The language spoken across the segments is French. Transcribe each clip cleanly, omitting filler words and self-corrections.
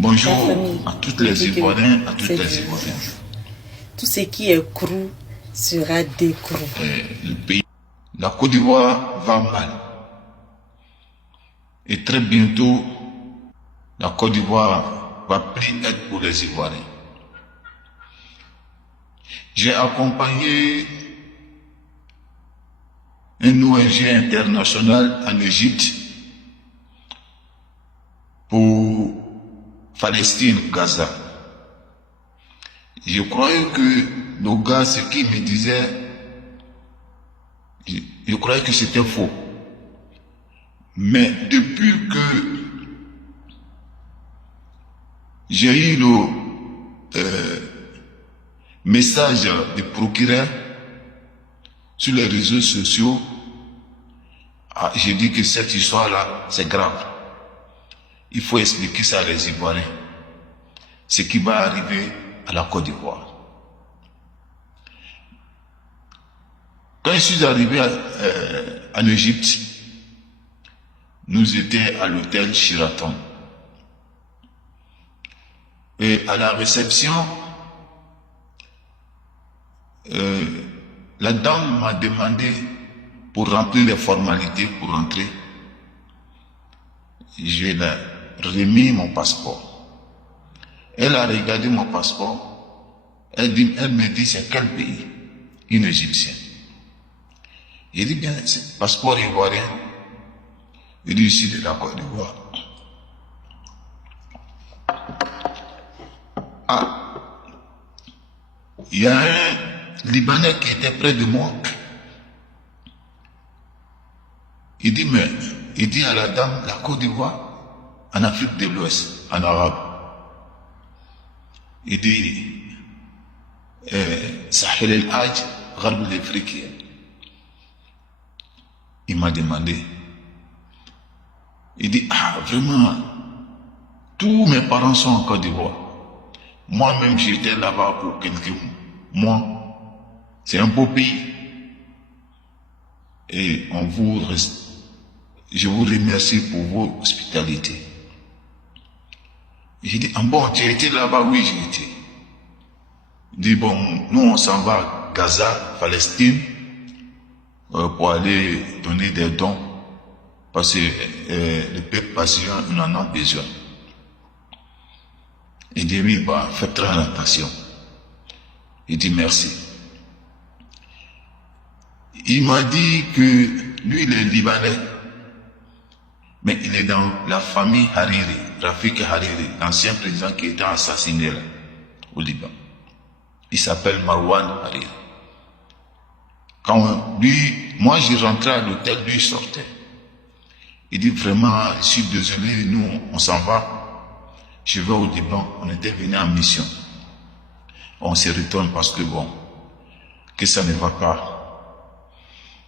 Bonjour La famille, à toutes les Ivoiriens, à toutes les Dieu. Ivoiriennes. Tout ce qui est cru sera décru. Le pays, la Côte d'Ivoire va mal. Et très bientôt, la Côte d'Ivoire va plus être pour les Ivoiriens. J'ai accompagné un ONG international en Égypte pour Palestine, Gaza. Je croyais que nos gars, ce qu'ils me disaient, je croyais que c'était faux. Mais depuis que j'ai eu le message du procureur sur les réseaux sociaux, j'ai dit que cette histoire-là, c'est grave. Il faut expliquer ça à les Ivoiriens. Ce qui va arriver à la Côte d'Ivoire. Quand je suis arrivé en Égypte, nous étions à l'hôtel Sheraton. Et à la réception, la dame m'a demandé pour remplir les formalités pour entrer. Je lui ai remis mon passeport. Elle a regardé mon passeport. Elle me dit c'est quel pays? Une Égyptienne. J'ai dit bien, c'est passeport ivoirien. Il dit ici de la Côte d'Ivoire. Ah, il y a un Libanais qui était près de moi. Il dit à la dame, la Côte d'Ivoire, en Afrique de l'Ouest, en arabe. Il dit, Sahel el-Hajj, Gharb l'Afrique. Il m'a demandé. Il dit, ah, vraiment, tous mes parents sont en Côte d'Ivoire. Moi-même, j'étais là-bas pour quelques mois. Moi, c'est un beau pays. Et je vous remercie pour vos hospitalités. J'ai dit, ah bon, tu as été là-bas? Oui, j'ai été. Il dit, bon, nous, on s'en va à Gaza, Palestine, pour aller donner des dons, parce que le peuple palestinien en a besoin. Il dit, oui, bah, faites très attention. Il dit, merci. Il m'a dit que lui, il est Libanais, mais il est dans la famille Hariri, Rafik Hariri, l'ancien président qui était assassiné là, au Liban. Il s'appelle Marwan Hariri. Quand lui, moi je rentrais à l'hôtel, lui il sortait. Il dit vraiment, je suis désolé, nous on s'en va. Je vais au Liban, on était venu en mission. On se retourne parce que bon, que ça ne va pas.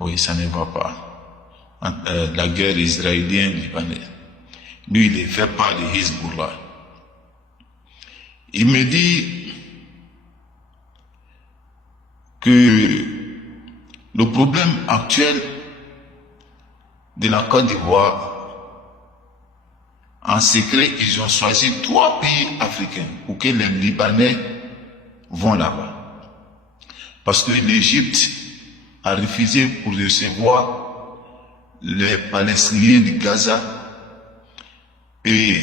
Oui, ça ne va pas. La guerre israélienne-libanaise. Lui, il est fait par les Hezbollah. Il me dit que le problème actuel de la Côte d'Ivoire, en secret, ils ont choisi 3 pays africains pour que les Libanais vont là-bas. Parce que l'Égypte a refusé pour recevoir les Palestiniens de Gaza et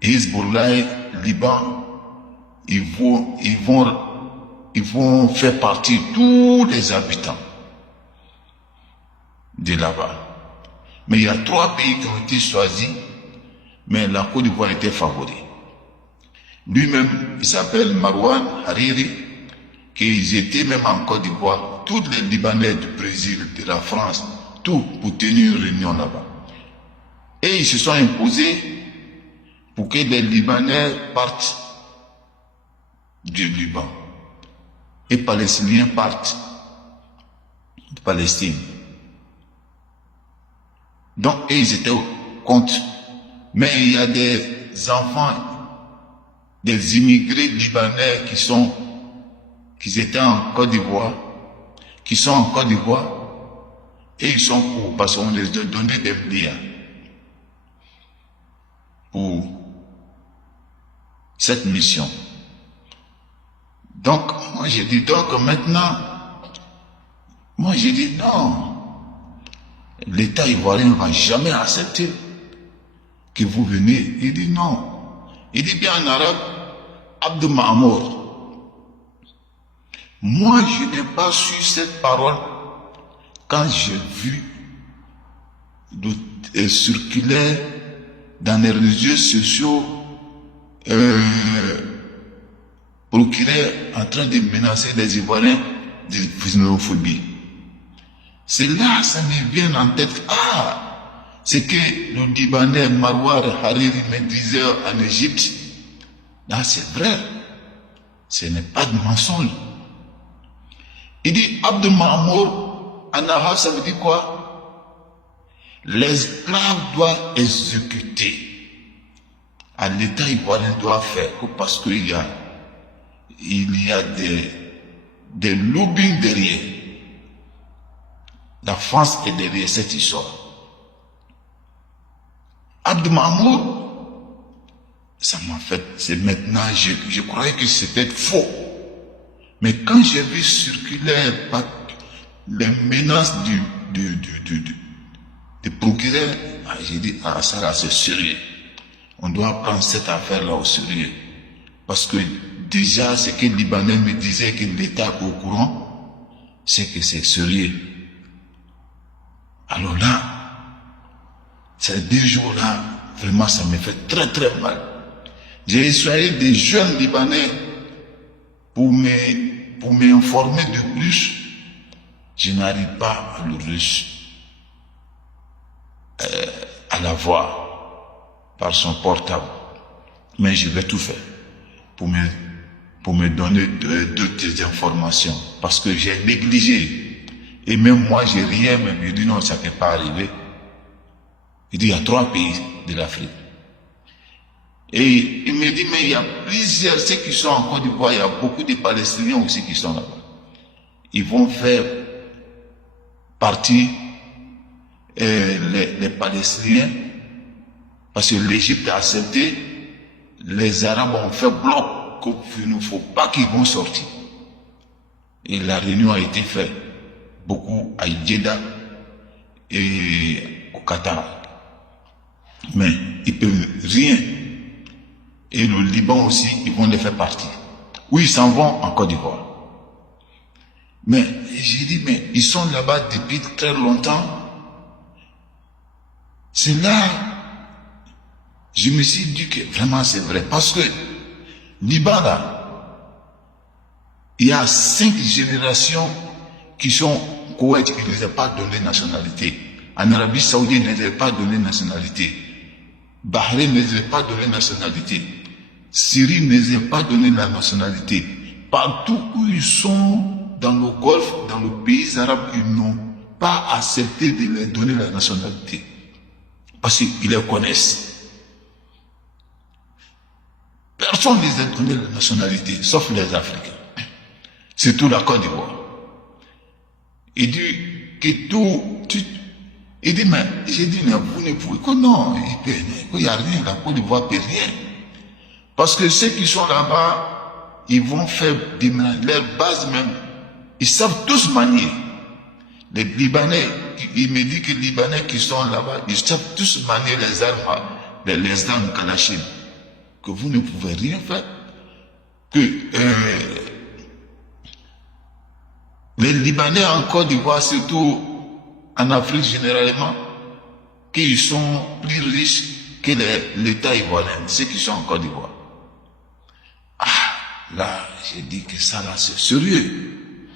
Hezbollah, Liban, ils vont faire partir tous les habitants de là-bas. Mais il y a 3 pays qui ont été choisis, mais la Côte d'Ivoire était favori. Lui-même, il s'appelle Marwan Hariri, qu'ils étaient même en Côte d'Ivoire, tous les Libanais du Brésil, de la France, tout pour tenir une réunion là-bas. Et ils se sont imposés pour que les Libanais partent du Liban et les Palestiniens partent de Palestine. Donc, ils étaient contre. Mais il y a des enfants, des immigrés libanais qui étaient en Côte d'Ivoire, qui sont en Côte d'Ivoire, et ils sont pour, parce qu'on les a donné des milliards pour cette mission. Donc, moi j'ai dit, donc maintenant, moi j'ai dit non. L'État ivoirien ne va jamais accepter que vous venez. Il dit non. Il dit bien en arabe, Abdou Mahmoud. Moi, je n'ai pas su cette parole quand j'ai vu circuler dans les réseaux sociaux procureur en train de menacer les Ivoiriens de xénophobie. C'est là, ça me vient en tête. Ah, c'est que le Libanais Marwar Hariri me disait en Égypte. Là, c'est vrai. Ce n'est pas de mensonge. Il dit, Abdou Mahmoud, en arabe, ça veut dire quoi? L'esclave doit exécuter. À l'État ivoirien doit faire, parce qu'il y a des lobbies derrière. La France est derrière cette histoire. Abdou Mahmoud, ça m'a fait, c'est maintenant, je croyais que c'était faux. Mais quand j'ai vu circuler les menaces du procureur, j'ai dit, ah ça là c'est sérieux. On doit prendre cette affaire-là au sérieux. Parce que déjà, ce que les Libanais me disaient que l'État est au courant, c'est que c'est sérieux. Alors là, ces 2 jours-là, vraiment ça me fait très très mal. J'ai essayé des jeunes Libanais pour m'informer de plus. Je n'arrive pas à le russe à la voir par son portable. Mais je vais tout faire pour me donner d'autres informations. Parce que j'ai négligé. Et même moi, j'ai rien, même je dis non, ça ne peut pas arriver. Il dit, il y a 3 pays de l'Afrique. Et il me dit, mais il y a plusieurs, ceux qui sont en Côte d'Ivoire, il y a beaucoup de Palestiniens aussi qui sont là-bas. Ils vont faire partie les Palestiniens, parce que l'Égypte a accepté, les Arabes ont fait bloc, qu'il ne faut pas qu'ils vont sortir. Et la réunion a été faite, beaucoup à Jeddah et au Qatar. Mais ils ne peuvent rien. Et le Liban aussi, ils vont les faire partie. Oui, ils s'en vont en Côte d'Ivoire. Mais j'ai dit, mais ils sont là-bas depuis très longtemps. C'est là, je me suis dit que vraiment c'est vrai. Parce que Liban là, il y a 5 générations qui sont Koweït qui ne les a pas donné nationalité. En Arabie Saoudite, ne les a pas donné nationalité. Bahreïn ne les a pas donné nationalité. Syrie ne les a pas donné la nationalité. Partout où ils sont dans le Golfe, dans les pays arabes, ils n'ont pas accepté de leur donner la nationalité. Parce qu'ils les connaissent. Personne ne les a donné la nationalité, sauf les Africains. Surtout la Côte d'Ivoire. Il dit que il dit, mais j'ai dit, mais vous ne pouvez que non, il n'y a rien, la Côte d'Ivoire ne peut rien. Parce que ceux qui sont là-bas, ils vont faire leur base même. Ils savent tous manier. Les Libanais, il me dit que les Libanais qui sont là-bas, ils savent tous manier les armes, les armes Kalachim. Que vous ne pouvez rien faire. Que les Libanais en Côte d'Ivoire, surtout en Afrique généralement, qu'ils sont plus riches que l'État ivoirien, ceux qui sont en Côte d'Ivoire. Ah, là, j'ai dit que ça là, c'est sérieux.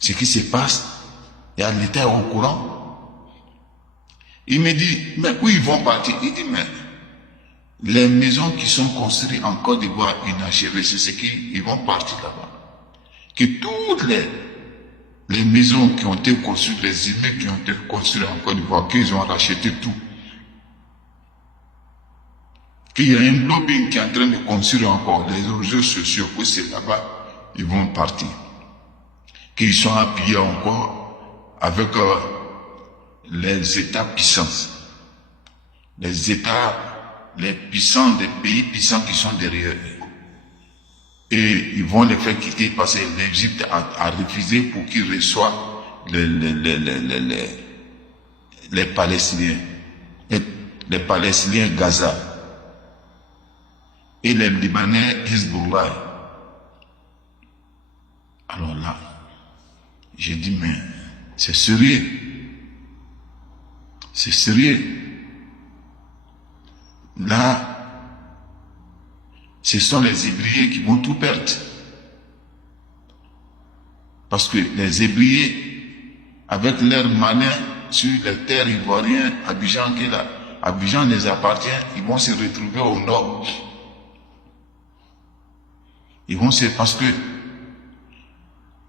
Ce qui se passe, il y a l'État au courant. Il me dit, mais où ils vont partir? Il dit, mais les maisons qui sont construites en Côte d'Ivoire inachevées, c'est ce qu'ils vont partir là-bas. Que toutes les maisons qui ont été construites, les immeubles qui ont été construits en Côte d'Ivoire, qu'ils ont racheté tout. Qu'il y a un lobbying qui est en train de construire encore les réseaux sociaux, que c'est là-bas, ils vont partir. Qu'ils sont appuyés encore avec les États puissants. Les États, les puissants des pays puissants qui sont derrière eux. Et ils vont les faire quitter parce que l'Égypte a refusé pour qu'ils reçoivent les Palestiniens. Les Palestiniens Gaza. Et les Libanais Hezbollah. Alors là, j'ai dit, mais c'est sérieux. C'est sérieux. Là, ce sont les Hébreux qui vont tout perdre. Parce que les Hébreux, avec leur malin sur les terres ivoiriennes, Abidjan qui est là, Abidjan les appartient, ils vont se retrouver au nord. Ils vont se... Parce que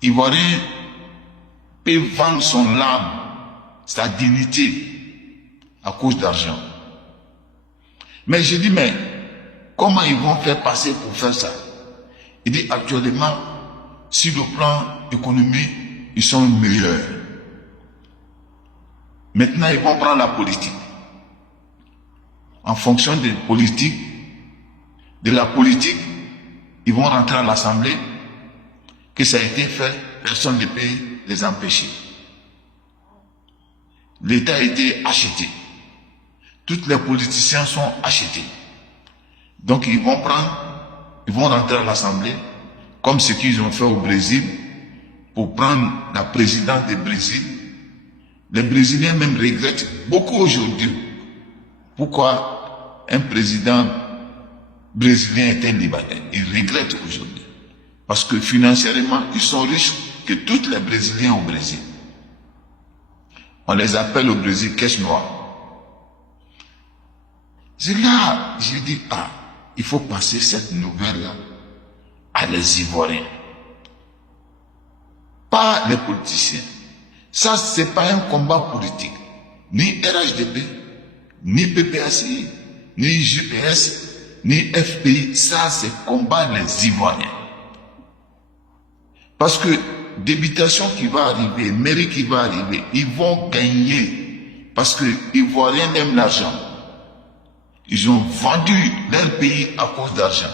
Ivoirien peut vendre son âme, sa dignité, à cause d'argent. Mais je dis, mais comment ils vont faire passer pour faire ça? Il dit, actuellement, sur le plan économique, ils sont meilleurs. Maintenant, ils vont prendre la politique. En fonction de la politique, ils vont rentrer à l'Assemblée, que ça a été fait, personne ne peut les empêcher. L'État a été acheté. Tous les politiciens sont achetés. Donc ils vont rentrer à l'Assemblée, comme ce qu'ils ont fait au Brésil, pour prendre la présidence du Brésil. Les Brésiliens même regrettent beaucoup aujourd'hui pourquoi un président brésilien est un Libanais. Ils regrettent aujourd'hui. Parce que financièrement, ils sont riches que tous les Brésiliens au Brésil. On les appelle au Brésil caisse noire. C'est là, j'ai dit, il faut passer cette nouvelle-là à les Ivoiriens. Pas les politiciens. Ça, c'est pas un combat politique. Ni RHDP, ni PPACI, ni GPS, ni FPI. Ça, c'est combat les Ivoiriens. Parce que débitation qui va arriver, mairie qui va arriver, ils vont gagner. Parce que les Ivoiriens aiment l'argent. Ils ont vendu leur pays à cause d'argent.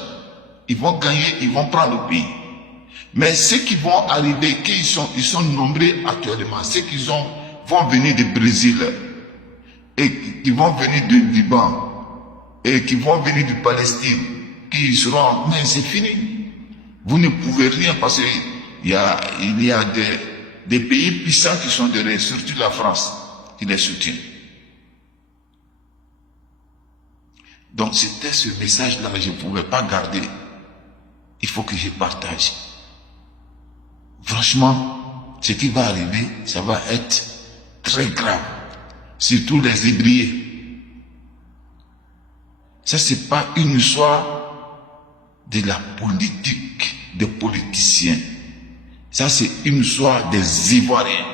Ils vont gagner, ils vont prendre le pays. Mais ceux qui vont arriver, ils sont nombreux actuellement, ceux qui vont venir du Brésil, et qui vont venir du Liban, et qui vont venir du Palestine, qui seront, mais c'est fini. Vous ne pouvez rien parce qu'il y a des pays puissants qui sont derrière, surtout la France, qui les soutient. Donc c'était ce message-là que je ne pouvais pas garder. Il faut que je partage. Franchement, ce qui va arriver, ça va être très grave. Surtout les Hébreux. Ça, c'est pas une histoire de la politique, des politiciens. Ça, c'est une histoire des Ivoiriens.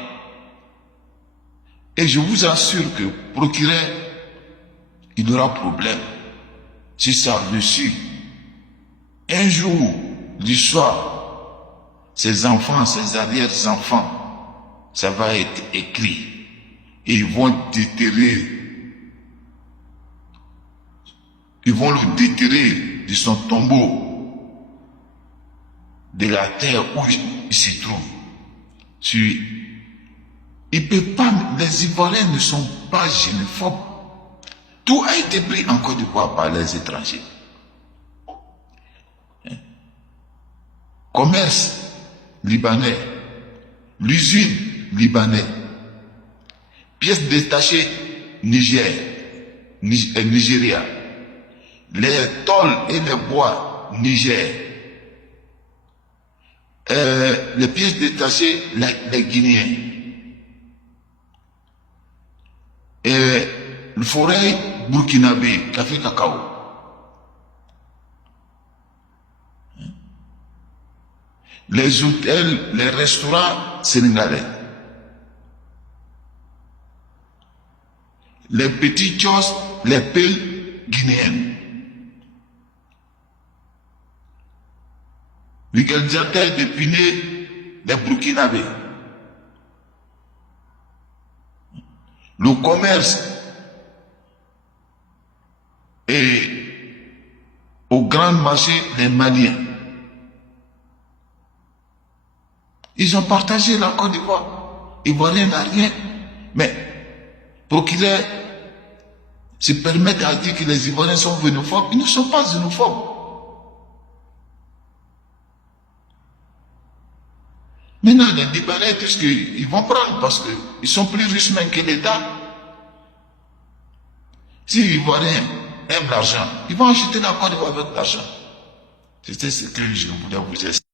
Et je vous assure que procureur, il aura problème. Si ça réussit, un jour, l'histoire, ses enfants, ses arrière-enfants, ça va être écrit. Et ils vont déterrer. Ils vont le déterrer de son tombeau, de la terre où il se trouve. Il peut pas, les Ivoiriens ne sont pas xénophobes. Tout a été pris en Côte d'Ivoire par les étrangers. Commerce libanais, l'usine libanais, pièces détachées Nigeria, les tôles et les bois Niger, les pièces détachées les Guinéens, et le forêt burkinabé, café cacao. Les hôtels, les restaurants sénégalais, les petits kiosques, les pelles guinéennes, l'égalisateur de Pinet, les burkinabés, le commerce et au grand marché, les Maliens. Ils ont partagé la Côte d'Ivoire. Ivoirien n'a rien. Mais pour qu'il se permette à dire que les Ivoiriens sont xénophobes, ils ne sont pas xénophobes. Maintenant, les Libanais disent qu'ils vont prendre parce qu'ils sont plus riches même que l'État. Si les Ivoiriens aiment l'argent, ils vont acheter la Côte d'Ivoire avec l'argent. C'était ce que je voulais vous expliquer.